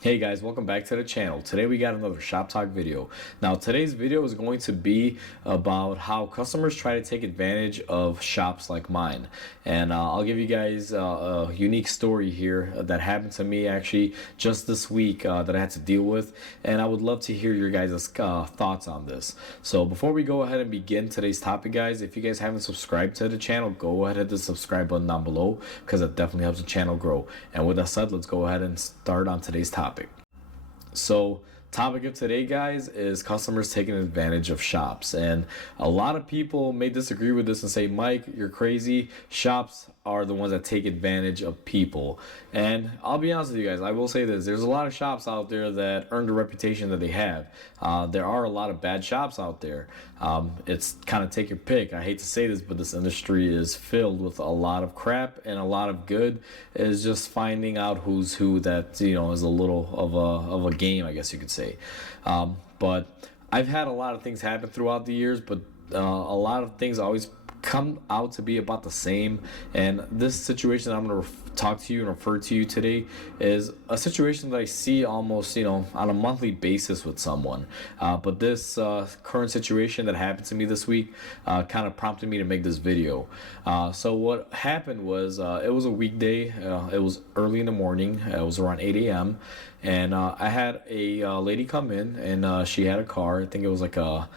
Hey guys, welcome back to the channel. Today we got another shop talk video. Now today's video is going to be about how customers try to take advantage of shops like mine. And I'll give you guys a unique story here that happened to me actually just this week that I had to deal with. And I would love to hear your guys' thoughts on this. So before we go ahead and begin today's topic, guys, if you guys haven't subscribed to the channel, go ahead and hit the subscribe button down below because it definitely helps the channel grow. And with that said, let's go ahead and start on today's topic. So topic of today, guys, is customers taking advantage of shops. And a lot of people may disagree with this and say, Mike, you're crazy. Shops are the ones that take advantage of people. And I'll be honest with you guys, I will say this, there's a lot of shops out there that earn the reputation that they have. There are a lot of bad shops out there. It's kind of take your pick. I hate to say this, but this industry is filled with a lot of crap, and a lot of good is just finding out who's who. That is a little of a game, I guess you could say. But I've had a lot of things happen throughout the years, but a lot of things always come out to be about the same. And this situation I'm going to talk to you and refer to you today is a situation that I see almost on a monthly basis with someone. But this current situation that happened to me this week kind of prompted me to make this video. So what happened was it was a weekday. It was early in the morning. It was around 8 a.m. And I had a lady come in, and she had a car. I think it was like a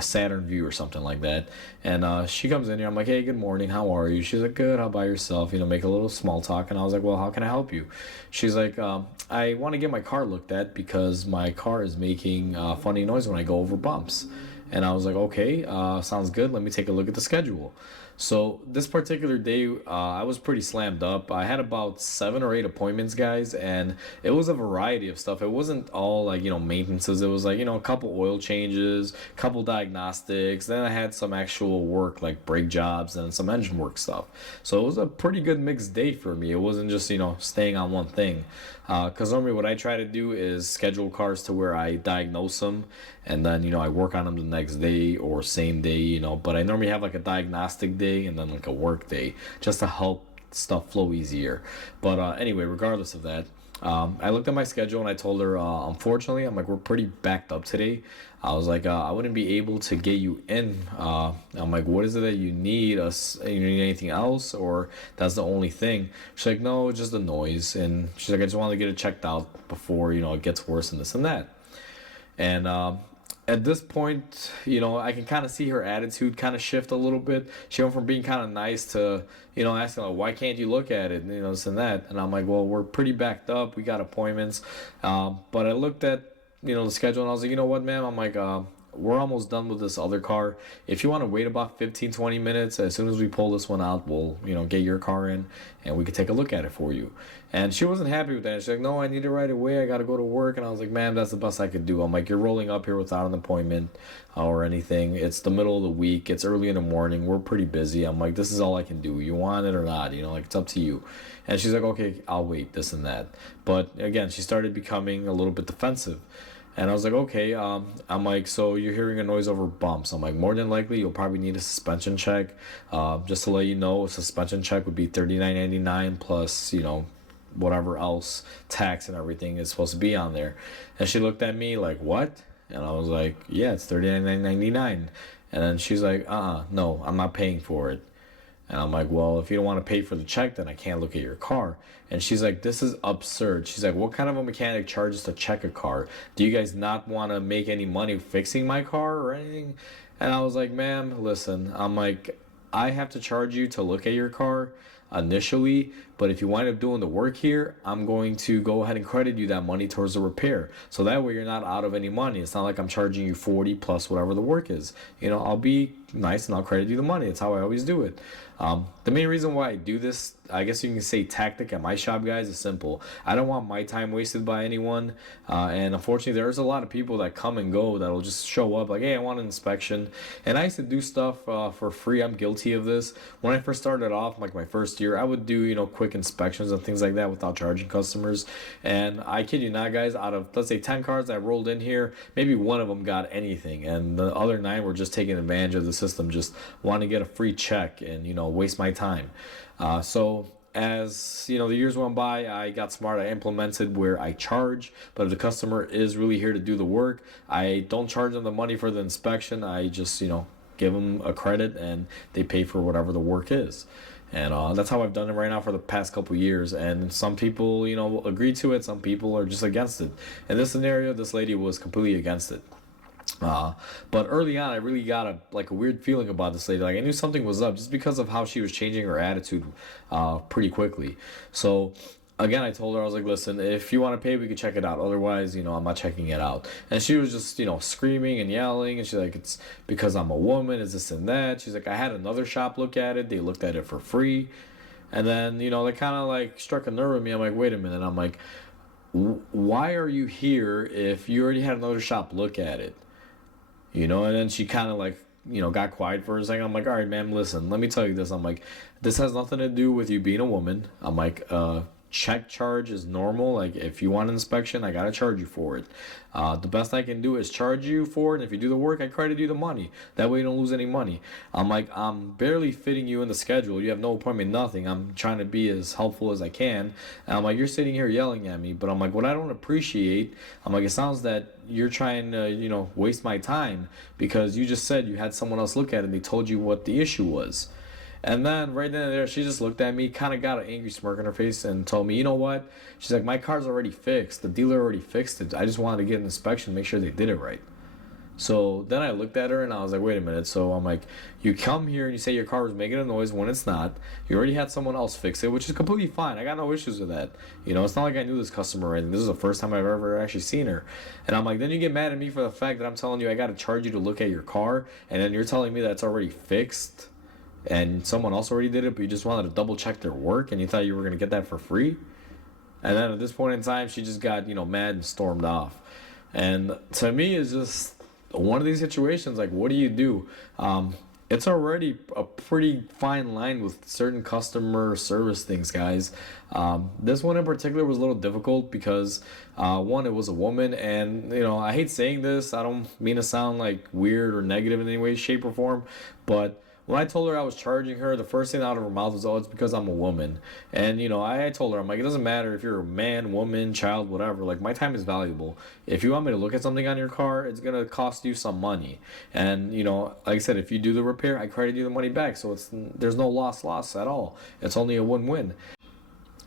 Saturn View or something like that. And she comes in here. I'm like, hey, good morning. How are you? She's like, good. How about yourself? Make a little small talk. And I was like, well, how can I help you? She's like, I want to get my car looked at because my car is making funny noise when I go over bumps. And I was like, okay, sounds good. Let me take a look at the schedule. So this particular day, I was pretty slammed up. I had about 7 or 8 appointments, guys, and it was a variety of stuff. It wasn't all like, maintenances. It was like, a couple oil changes, couple diagnostics. Then I had some actual work like brake jobs and some engine work stuff. So it was a pretty good mixed day for me. It wasn't just, staying on one thing. Because normally what I try to do is schedule cars to where I diagnose them, and then I work on them the next day or same day, but I normally have like a diagnostic day and then like a work day just to help stuff flow easier. But anyway, regardless of that, I looked at my schedule and I told her, unfortunately, I'm like, we're pretty backed up today. I was like, I wouldn't be able to get you in. I'm like, what is it that you need? You need anything else, or that's the only thing? She's like, no, just the noise. And she's like, I just want to get it checked out before it gets worse and this and that. And at this point, I can kind of see her attitude kind of shift a little bit. She went from being kind of nice to, asking like, why can't you look at it, this and that. And I'm like, well, we're pretty backed up. We got appointments. But I looked at, the schedule, and I was like, you know what, ma'am? I'm like, we're almost done with this other car. If you want to wait about 15-20 minutes, as soon as we pull this one out, we'll get your car in and we can take a look at it for you. And she wasn't happy with that. She's like, no, I need it right away. I got to go to work. And I was like, ma'am, that's the best I could do. I'm like, you're rolling up here without an appointment or anything. It's the middle of the week. It's early in the morning. We're pretty busy. I'm like, this is all I can do. You want it or not? Like, it's up to you. And she's like, okay, I'll wait, this and that. But again, she started becoming a little bit defensive. And I was like, okay. I'm like, so you're hearing a noise over bumps. I'm like, more than likely, you'll probably need a suspension check. Just to let you know, a suspension check would be $39.99 plus, whatever else, tax and everything is supposed to be on there. And she looked at me like, what? And I was like, yeah, it's $39.99. And then she's like, no, I'm not paying for it. And I'm like, well, if you don't want to pay for the check, then I can't look at your car. And she's like, this is absurd. She's like, what kind of a mechanic charges to check a car? Do you guys not want to make any money fixing my car or anything? And I was like, ma'am, listen, I'm like, I have to charge you to look at your car initially, but if you wind up doing the work here, I'm going to go ahead and credit you that money towards the repair, so that way you're not out of any money. It's not like I'm charging you 40 plus whatever the work is. I'll be nice and I'll credit you the money. It's how I always do it. The main reason why I do this, I guess you can say tactic at my shop, guys, is simple. I don't want my time wasted by anyone. And unfortunately, there's a lot of people that come and go that'll just show up like, hey, I want an inspection. And I used to do stuff for free. I'm guilty of this. When I first started off, like my first year, I would do, quick inspections and things like that without charging customers. And I kid you not, guys, out of, let's say, 10 cars that rolled in here, maybe one of them got anything. And the other 9 were just taking advantage of the system, just wanting to get a free check and, waste my time. So as you know, the years went by, I got smart. I implemented where I charge, but if the customer is really here to do the work, I don't charge them the money for the inspection. I just, give them a credit and they pay for whatever the work is. And that's how I've done it right now for the past couple years. And some people, agree to it. Some people are just against it. In this scenario, this lady was completely against it. But early on, I really got a weird feeling about this lady. Like I knew something was up just because of how she was changing her attitude, pretty quickly. So again, I told her, I was like, listen, if you want to pay, we could check it out. Otherwise, I'm not checking it out. And she was just, screaming and yelling. And she's like, it's because I'm a woman, is this and that. She's like, I had another shop look at it. They looked at it for free. And then, they kind of like struck a nerve with me. I'm like, wait a minute. I'm like, why are you here if you already had another shop look at it? And then she kind of like, got quiet for a second. I'm like, all right, ma'am, listen, let me tell you this. I'm like, this has nothing to do with you being a woman. I'm like, check charge is normal. Like if you want an inspection, I gotta charge you for it. The best I can do is charge you for it, and if you do the work, I credit you the money. That way you don't lose any money. I'm like, I'm barely fitting you in the schedule. You have no appointment, nothing. I'm trying to be as helpful as I can. And I'm like, you're sitting here yelling at me. But I'm like, what I don't appreciate, I'm like, it sounds that you're trying to, waste my time because you just said you had someone else look at it and they told you what the issue was. And then right then and there, she just looked at me, kind of got an angry smirk on her face and told me, you know what? She's like, my car's already fixed. The dealer already fixed it. I just wanted to get an inspection, make sure they did it right. So then I looked at her and I was like, wait a minute. So I'm like, you come here and you say your car was making a noise when it's not. You already had someone else fix it, which is completely fine. I got no issues with that. It's not like I knew this customer or anything. This is the first time I've ever actually seen her. And I'm like, then you get mad at me for the fact that I'm telling you I got to charge you to look at your car. And then you're telling me that it's already fixed. And someone else already did it, but you just wanted to double check their work and you thought you were going to get that for free. And then at this point in time, she just got, mad and stormed off. And to me, it's just one of these situations, like, what do you do? It's already a pretty fine line with certain customer service things, guys. This one in particular was a little difficult because, one, it was a woman, and, I hate saying this. I don't mean to sound like weird or negative in any way, shape, or form, but when I told her I was charging her, the first thing out of her mouth was, oh, it's because I'm a woman. And, I told her, I'm like, it doesn't matter if you're a man, woman, child, whatever. Like, my time is valuable. If you want me to look at something on your car, it's going to cost you some money. And, like I said, if you do the repair, I credit you the money back. So there's no loss at all. It's only a win-win.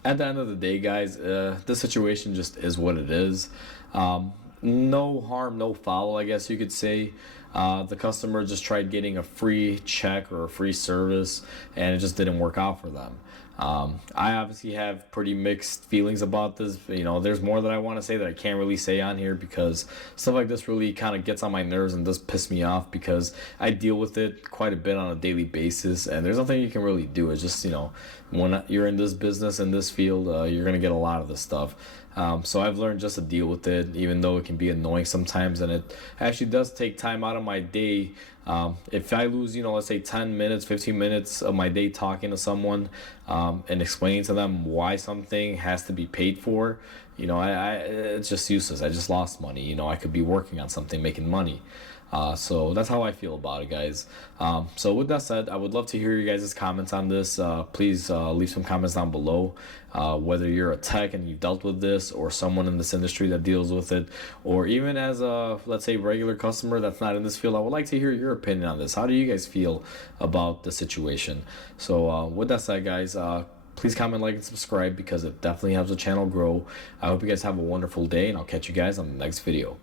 At the end of the day, guys, this situation just is what it is. No harm, no foul, I guess you could say. The customer just tried getting a free check or a free service, and it just didn't work out for them. I obviously have pretty mixed feelings about this. There's more that I want to say that I can't really say on here because stuff like this really kind of gets on my nerves and does piss me off because I deal with it quite a bit on a daily basis, and there's nothing you can really do. It's just, when you're in this business, in this field, you're going to get a lot of this stuff. So I've learned just to deal with it, even though it can be annoying sometimes, and it actually does take time out of my day. If I lose, let's say 10 minutes, 15 minutes of my day talking to someone and explaining to them why something has to be paid for, it's just useless. I just lost money. I could be working on something, making money. So that's how I feel about it, guys. So with that said, I would love to hear you guys' comments on this. Please leave some comments down below, whether you're a tech and you've dealt with this, or someone in this industry that deals with it, or even as a, let's say, regular customer that's not in this field. I would like to hear your opinion on this. How do you guys feel about the situation? So with that said, guys, please comment, like, and subscribe because it definitely helps the channel grow. I hope you guys have a wonderful day, and I'll catch you guys on the next video.